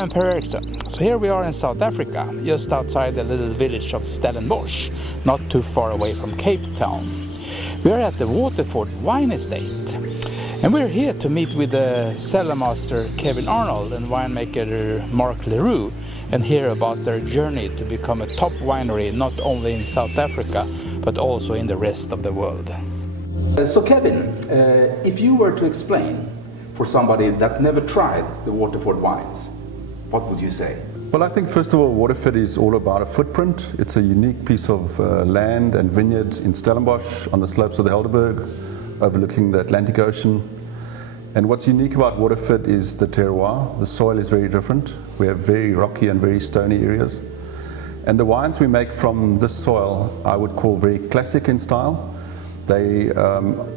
I'm Per Eriksson. So here we are in South Africa, just outside the little village of Stellenbosch, not too far away from Cape Town. We are at the Waterford Wine Estate, and we're here to meet with the cellar master Kevin Arnold and winemaker Mark Le Roux, and hear about their journey to become a top winery not only in South Africa but also in the rest of the world. So Kevin, if you were to explain for somebody that never tried the Waterford wines, what would you say? Well, I think first of all, Waterford is all about a footprint. It's a unique piece of land and vineyard in Stellenbosch on the slopes of the Helderberg, overlooking the Atlantic Ocean. And what's unique about Waterford is the terroir. The soil is very different. We have very rocky and very stony areas. And the wines we make from this soil, I would call very classic in style. They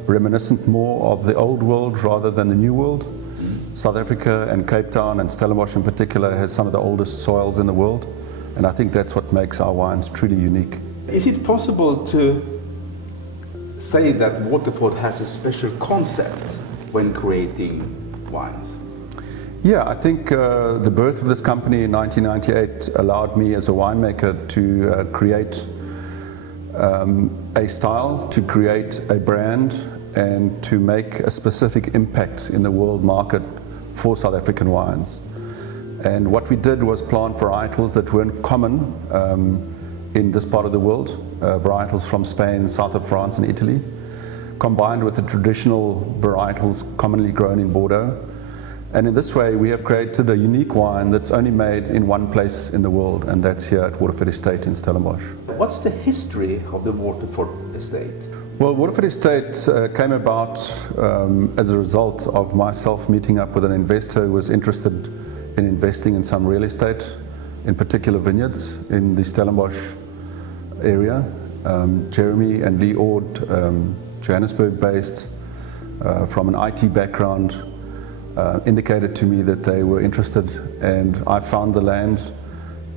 reminiscent more of the old world rather than the new world. South Africa and Cape Town and Stellenbosch in particular has some of the oldest soils in the world. And I think that's what makes our wines truly unique. Is it possible to say that Waterford has a special concept when creating wines? Yeah, I think the birth of this company in 1998 allowed me as a winemaker to create a style, to create a brand, and to make a specific impact in the world market for South African wines. And what we did was plant varietals that weren't common in this part of the world, varietals from Spain, south of France and Italy, combined with the traditional varietals commonly grown in Bordeaux. And in this way we have created a unique wine that's only made in one place in the world, and that's here at Waterford Estate in Stellenbosch. What's the history of the Waterford Estate? Well, Waterford Estate came about as a result of myself meeting up with an investor who was interested in investing in some real estate, in particular vineyards in the Stellenbosch area. Jeremy and Lee Ord, Johannesburg based, from an IT background, indicated to me that they were interested, and I found the land,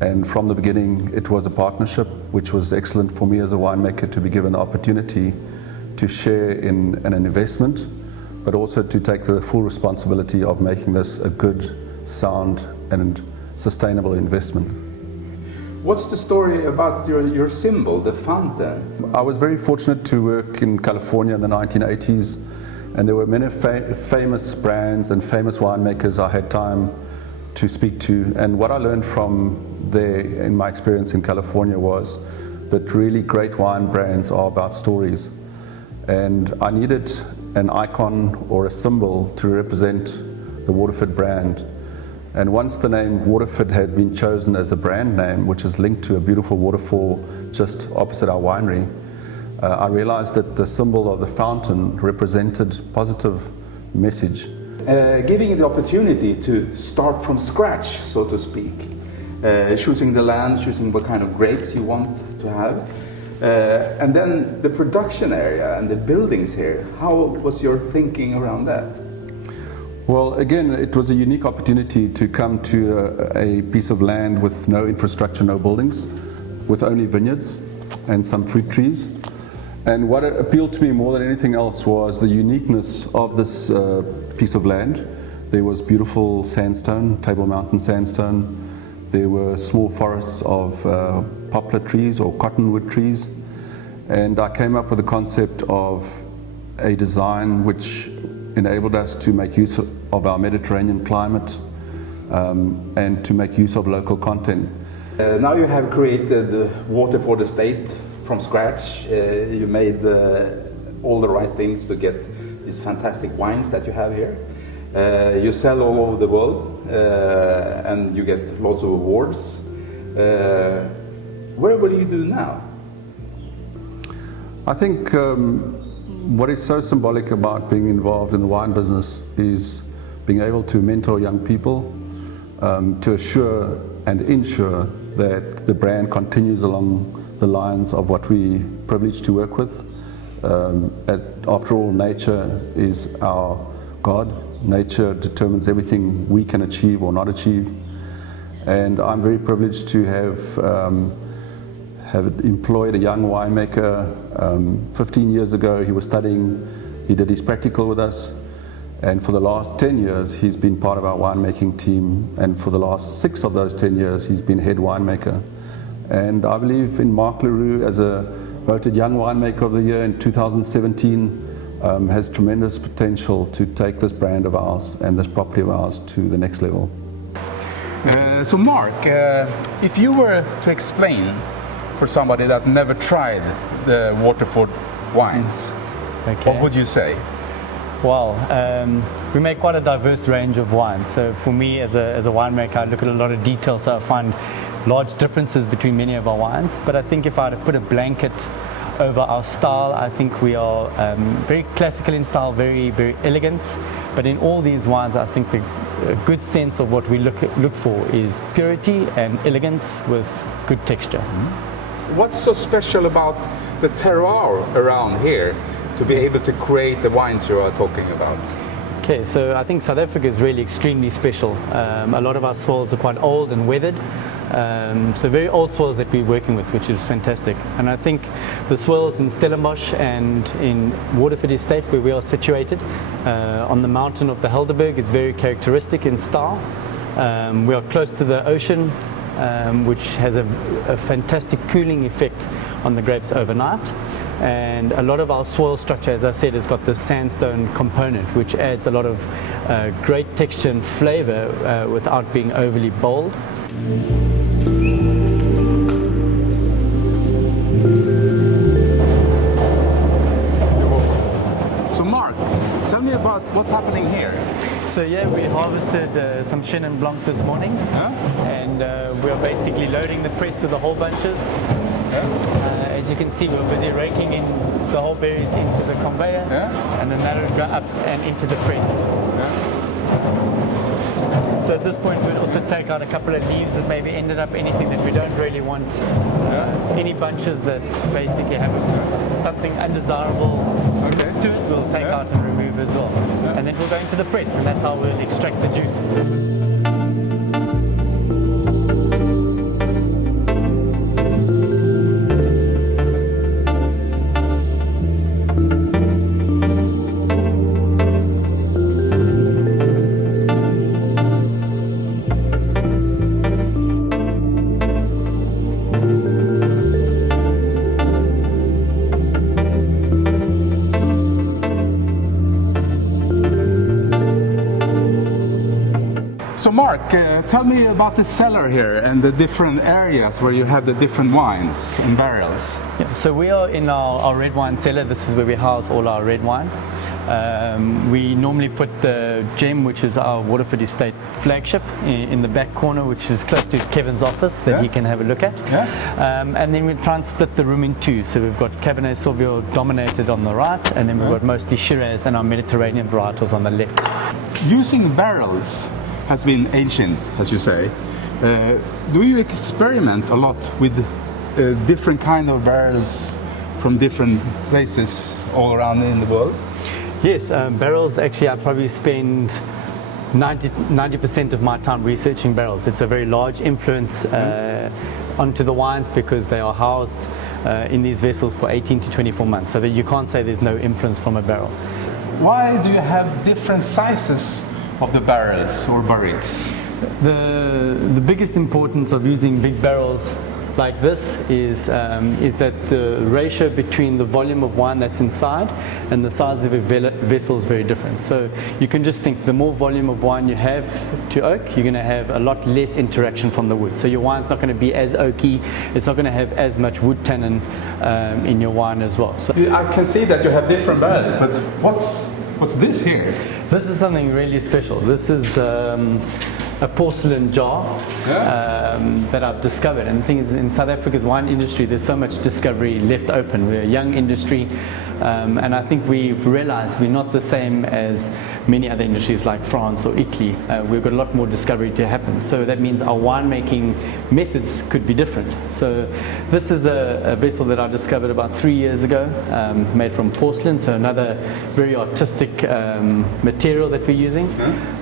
and from the beginning it was a partnership, which was excellent for me as a winemaker to be given the opportunity to share in an investment, but also to take the full responsibility of making this a good, sound and sustainable investment. What's the story about your symbol, the fountain? I was very fortunate to work in California in the 1980s, and there were many famous brands and famous winemakers I had time to speak to. And what I learned from there in my experience in California was that really great wine brands are about stories. And I needed an icon or a symbol to represent the Waterford brand. And once the name Waterford had been chosen as a brand name, which is linked to a beautiful waterfall just opposite our winery, I realized that the symbol of the fountain represented positive message. Giving you the opportunity to start from scratch, so to speak, choosing the land, choosing what kind of grapes you want to have, and then the production area and the buildings here, how was your thinking around that? Well, again, it was a unique opportunity to come to a piece of land with no infrastructure, no buildings, with only vineyards and some fruit trees. And what appealed to me more than anything else was the uniqueness of this piece of land. There was beautiful sandstone, Table Mountain sandstone. There were small forests of poplar trees or cottonwood trees. And I came up with the concept of a design which enabled us to make use of our Mediterranean climate and to make use of local content. Now you have created the Waterford Estate from scratch. You made all the right things to get these fantastic wines that you have here. You sell all over the world and you get lots of awards. Where will you do now? I think what is so symbolic about being involved in the wine business is being able to mentor young people, to assure and ensure that the brand continues along the lines of what we privileged to work with. After all, nature is our God. Nature determines everything we can achieve or not achieve. And I'm very privileged to have employed a young winemaker. 15 years ago he was studying, he did his practical with us, And for the last 10 years, he's been part of our winemaking team. And for the last 6 of those 10 years, he's been head winemaker. And I believe in Mark Le Roux as a voted Young Winemaker of the Year in 2017, has tremendous potential to take this brand of ours and this property of ours to the next level. So Mark, if you were to explain for somebody that never tried the Waterford wines, what would you say? Well, we make quite a diverse range of wines. So for me as a winemaker, I look at a lot of detail, so I find large differences between many of our wines. But I think if I had to put a blanket over our style, I think we are very classical in style, very, very elegant. But in all these wines, I think a good sense of what we look for is purity and elegance with good texture. What's so special about the terroir around here to be able to create the wines you are talking about? Okay, so I think South Africa is really extremely special. A lot of our soils are quite old and weathered. So very old soils that we're working with, which is fantastic. And I think the soils in Stellenbosch and in Waterford Estate, where we are situated, on the mountain of the Helderberg, is very characteristic in style. We are close to the ocean, which has a fantastic cooling effect on the grapes overnight. And a lot of our soil structure, as I said, has got the sandstone component, which adds a lot of great texture and flavor without being overly bold. So Mark, tell me about what's happening here. So yeah, we harvested some Chenin Blanc this morning, and we are basically loading the press with the whole bunches. As you can see, we're busy raking in the whole berries into the conveyor, and then that'll go up and into the press. So at this point, we'll also take out a couple of leaves that maybe ended up anything that we don't really want. Any bunches that basically have something undesirable to it, we'll take out and remove as well. And then we'll go into the press, and that's how we'll extract the juice. So Mark, tell me about the cellar here and the different areas where you have the different wines in barrels. Yeah, so we are in our red wine cellar. This is where we house all our red wine. We normally put the gem, which is our Waterford Estate flagship, in the back corner, which is close to Kevin's office, that he can have a look at. And then we try and split the room in two. So we've got Cabernet Sauvignon dominated on the right, and then we've got mostly Shiraz and our Mediterranean varietals on the left. Using barrels has been ancient, as you say. Do you experiment a lot with different kind of barrels from different places all around in the world? Yes, barrels, actually I probably spend 90% of my time researching barrels. It's a very large influence onto the wines because they are housed in these vessels for 18 to 24 months, so that you can't say there's no influence from a barrel. Why do you have different sizes of the barrels or barriques? The biggest importance of using big barrels like this is that the ratio between the volume of wine that's inside and the size of a vessel is very different. So you can just think the more volume of wine you have to oak, you're going to have a lot less interaction from the wood. So your wine's not going to be as oaky, it's not going to have as much wood tannin in your wine as well. So I can see that you have different barrels, but what's this here? This is something really special. This is a porcelain jar that I've discovered. And the thing is, in South Africa's wine industry, there's so much discovery left open. We're a young industry, and I think we've realized we're not the same as many other industries like France or Italy. We've got a lot more discovery to happen. So that means our winemaking methods could be different. So this is a vessel that I discovered about 3 years ago, made from porcelain, so another very artistic material that we're using.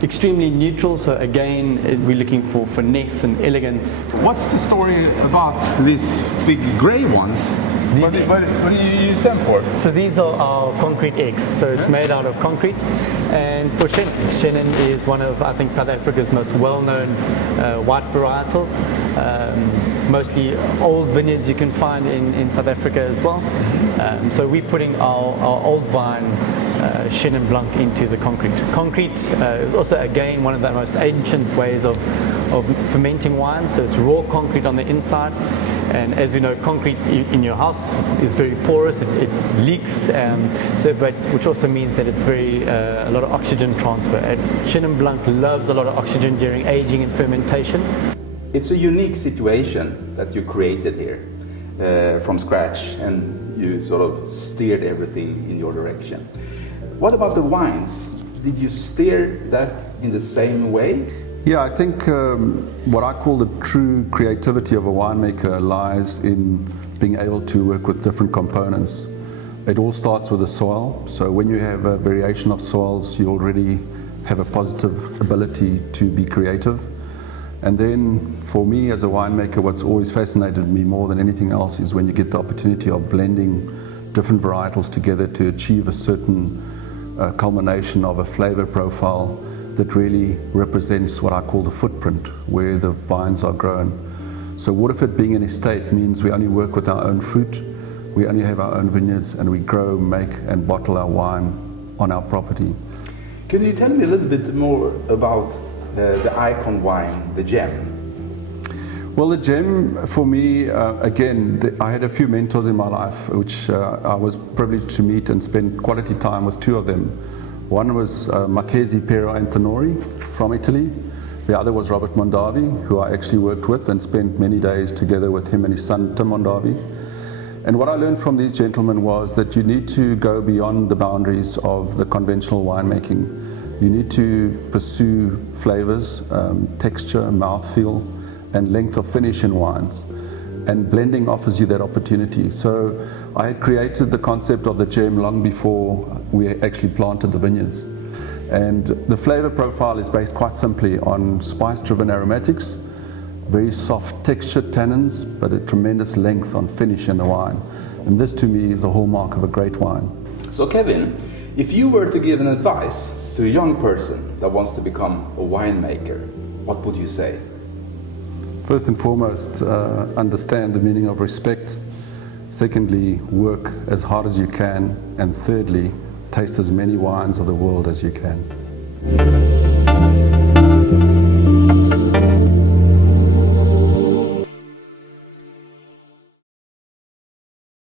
Extremely neutral, so again, we're looking for finesse and elegance. What's the story about these big grey ones? What do you use them for? So these are our concrete eggs. So it's made out of concrete. And for Chenin is one of, I think, South Africa's most well-known white varietals. Mostly old vineyards you can find in South Africa as well. So we're putting our old vine Chenin Blanc into the concrete. Concrete is also, again, one of the most ancient ways of fermenting wine. So it's raw concrete on the inside. And as we know, concrete in your house is very porous, it leaks, which also means that it's a lot of oxygen transfer. And Chenin Blanc loves a lot of oxygen during aging and fermentation. It's a unique situation that you created here from scratch, and you sort of steered everything in your direction. What about the wines? Did you steer that in the same way? Yeah, I think what I call the true creativity of a winemaker lies in being able to work with different components. It all starts with the soil. So when you have a variation of soils, you already have a positive ability to be creative. And then for me as a winemaker, what's always fascinated me more than anything else is when you get the opportunity of blending different varietals together to achieve a certain culmination of a flavor profile that really represents what I call the footprint, where the vines are grown. So Waterford being an estate means we only work with our own fruit, we only have our own vineyards, and we grow, make and bottle our wine on our property. Can you tell me a little bit more about the icon wine, the gem? Well, the gem for me, I had a few mentors in my life which I was privileged to meet and spend quality time with two of them. One was Marchese Piero Antonori from Italy. The other was Robert Mondavi, who I actually worked with and spent many days together with him and his son Tim Mondavi. And what I learned from these gentlemen was that you need to go beyond the boundaries of the conventional winemaking. You need to pursue flavors, texture, mouthfeel, and length of finish in wines. And blending offers you that opportunity. So I had created the concept of the gem long before we actually planted the vineyards. And the flavor profile is based quite simply on spice-driven aromatics, very soft textured tannins, but a tremendous length on finish in the wine. And this to me is the hallmark of a great wine. So Kevin, if you were to give an advice to a young person that wants to become a winemaker, what would you say? First and foremost, understand the meaning of respect. Secondly, work as hard as you can. And thirdly, taste as many wines of the world as you can.